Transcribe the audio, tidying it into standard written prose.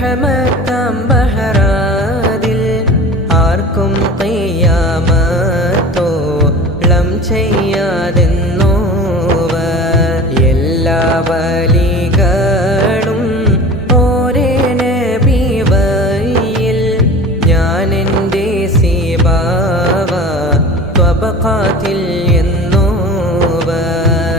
റഹ്മത്താം ബഹറാദിൽ ആർക്കും ഖിയാമത്തോളം ചെയ്യാതെന്നോവർ എല്ലാ വലികളും ഒരേ നബി വഴിയിൽ ഞാനെൻ്റെ സിബാവ ത്വബഖാത്തിൽ